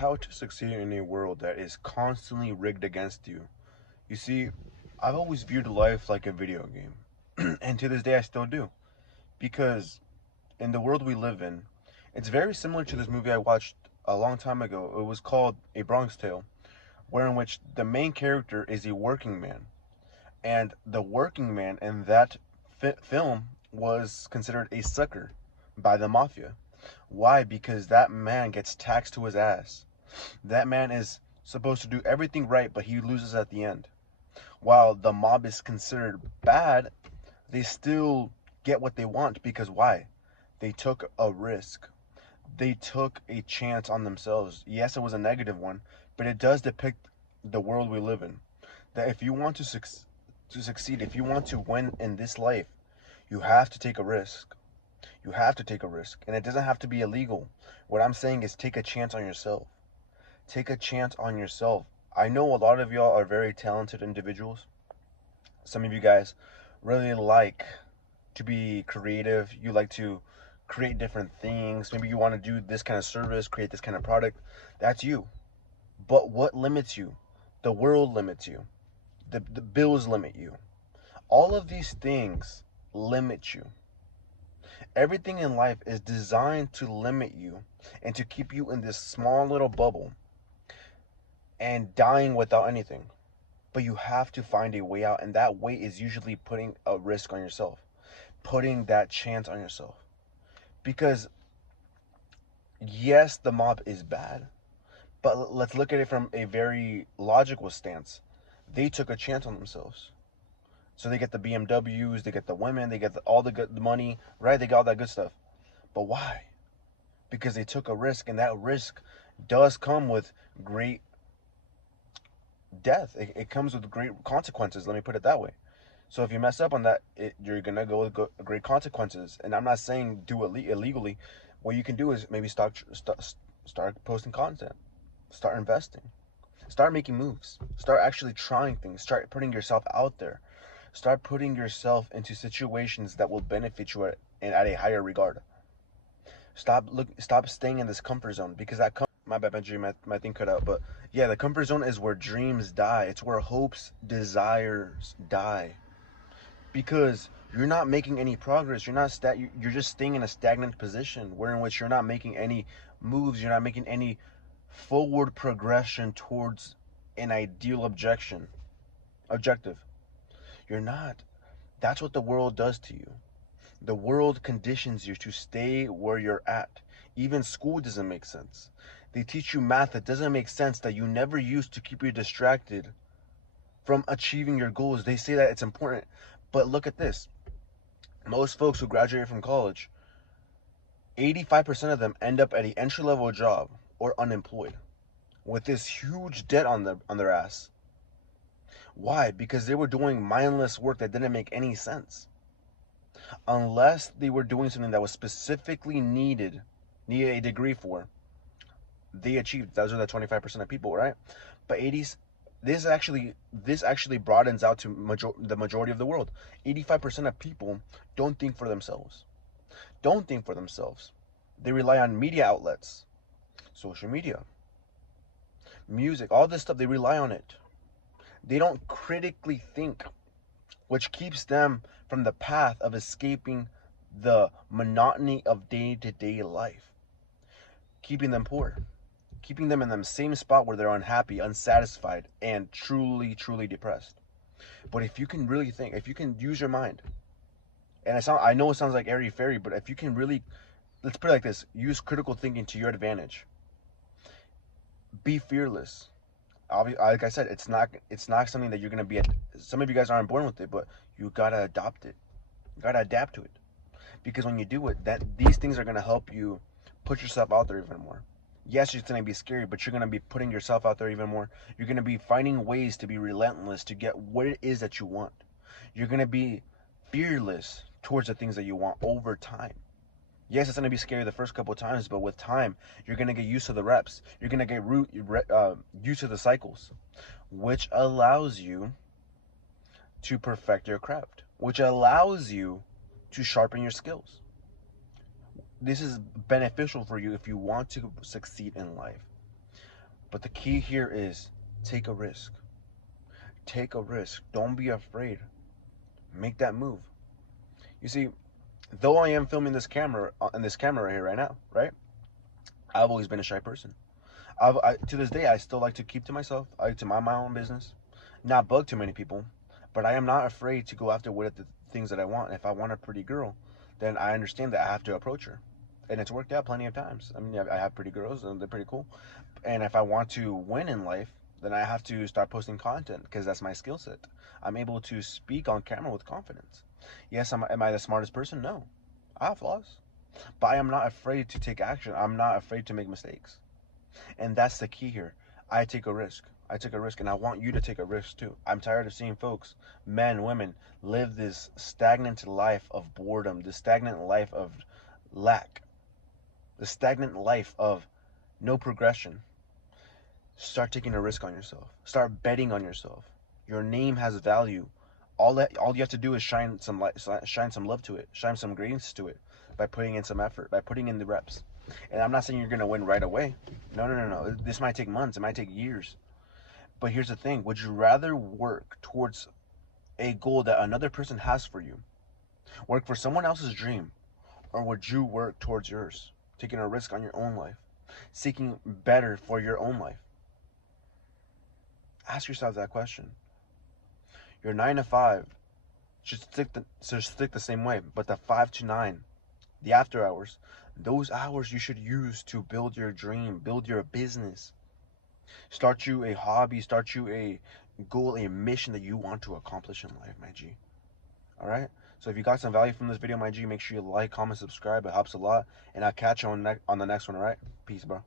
how to succeed in a world that is constantly rigged against you. You see, I've always viewed life like a video game, and to this day I still do. Because in the world we live in, it's very similar to this movie I watched a long time ago. It was called A Bronx Tale, wherein which the main character is a working man. And the working man in that film was considered a sucker by the mafia. Why? Because that man gets taxed to his ass. That man is supposed to do everything right, but he loses at the end. While the mob is considered bad, they still get what they want because why? They took a risk. They took a chance on themselves. Yes, it was a negative one, but it does depict the world we live in. That if you want to succeed, if you want to win in this life, you have to take a risk. You have to take a risk, and it doesn't have to be illegal. What I'm saying is take a chance on yourself. Take a chance on yourself. I know a lot of y'all are very talented individuals. Some of you guys really like to be creative. You like to create different things. Maybe you want to do this kind of service, create this kind of product. That's you. But what limits you? The world limits you. The bills limit you. All of these things limit you. Everything in life is designed to limit you and to keep you in this small little bubble and dying without anything. But you have to find a way out, and that way is usually putting a risk on yourself, putting that chance on yourself. Because yes, the mob is bad, but let's look at it from a very logical stance. They took a chance on themselves. So they get the BMWs, they get the women, they get all the good money, right? They got all that good stuff. But why? Because they took a risk, and that risk does come with great death. It comes with great consequences. Let me put it that way. So if you mess up on that, you're gonna go with great consequences. And I'm not saying do it illegally. What you can do is maybe start posting content, start investing, start making moves, start actually trying things, start putting yourself out there, start putting yourself into situations that will benefit you at a higher regard. Stop staying in this comfort zone because my bad, my dream, my thing cut out. But yeah, the comfort zone is where dreams die. It's where hopes, desires die because you're not making any progress. You're just staying in a stagnant position where in which you're not making any moves. You're not making any forward progression towards an ideal objective. You're not. That's what the world does to you. The world conditions you to stay where you're at. Even school doesn't make sense. They teach you math that doesn't make sense, that you never use to keep you distracted from achieving your goals. They say that it's important. But look at this. Most folks who graduate from college, 85% of them end up at an entry-level job or unemployed with this huge debt on their ass. Why? Because they were doing mindless work that didn't make any sense. Unless they were doing something that was specifically needed a degree for, they achieved. Those are the 25% of people, right? But 80s, this actually broadens out to the majority of the world. 85% of people don't think for themselves. Don't think for themselves. They rely on media outlets, social media, music, all this stuff. They rely on it. They don't critically think, which keeps them from the path of escaping the monotony of day-to-day life, keeping them poor, keeping them in the same spot where they're unhappy, unsatisfied, and truly, truly depressed. But if you can really think, if you can use your mind, and I know it sounds like airy fairy, but if you can really, let's put it like this: use critical thinking to your advantage. Be fearless. Like I said, it's not something that you're gonna be at. Some of you guys aren't born with it, but you gotta adopt it. You gotta adapt to it, because when you do it, that these things are gonna help you put yourself out there even more. Yes, it's gonna be scary, but you're gonna be putting yourself out there even more. You're gonna be finding ways to be relentless to get what it is that you want. You're gonna be fearless towards the things that you want over time. Yes, it's gonna be scary the first couple of times, but with time, you're gonna get used to the reps. You're gonna get used to the cycles, which allows you to perfect your craft, which allows you to sharpen your skills. This is beneficial for you if you want to succeed in life. But the key here is take a risk. Take a risk. Don't be afraid. Make that move. You see, though I am filming this camera in this camera right here right now, right? I've always been a shy person. To this day, I still like to keep to myself. I like to mind my own business, not bug too many people. But I am not afraid to go after what the things that I want. If I want a pretty girl, then I understand that I have to approach her, and it's worked out plenty of times. I mean, I have pretty girls, and they're pretty cool. And if I want to win in life, then I have to start posting content because that's my skill set. I'm able to speak on camera with confidence. Yes, am I the smartest person? No, I have flaws, but I am not afraid to take action. I'm not afraid to make mistakes. And that's the key here. I take a risk. I took a risk, and I want you to take a risk too. I'm tired of seeing folks, men, women, live this stagnant life of boredom, this stagnant life of lack, the stagnant life of no progression. Start taking a risk on yourself. Start betting on yourself. Your name has value. All you have to do is shine some light, shine some love to it, shine some grace to it by putting in some effort, by putting in the reps. And I'm not saying you're gonna win right away. No, no, no, no. This might take months. It might take years. But here's the thing: would you rather work towards a goal that another person has for you, work for someone else's dream, or would you work towards yours, taking a risk on your own life, seeking better for your own life? Ask yourself that question. Your 9 to 5 should stick the same way, but the 5 to 9, the after hours, those hours you should use to build your dream, build your business, start you a hobby, start you a goal, a mission that you want to accomplish in life, my G. All right? So if you got some value from this video, my G, make sure you like, comment, subscribe. It helps a lot. And I'll catch you on the next one, all right? Peace, bro.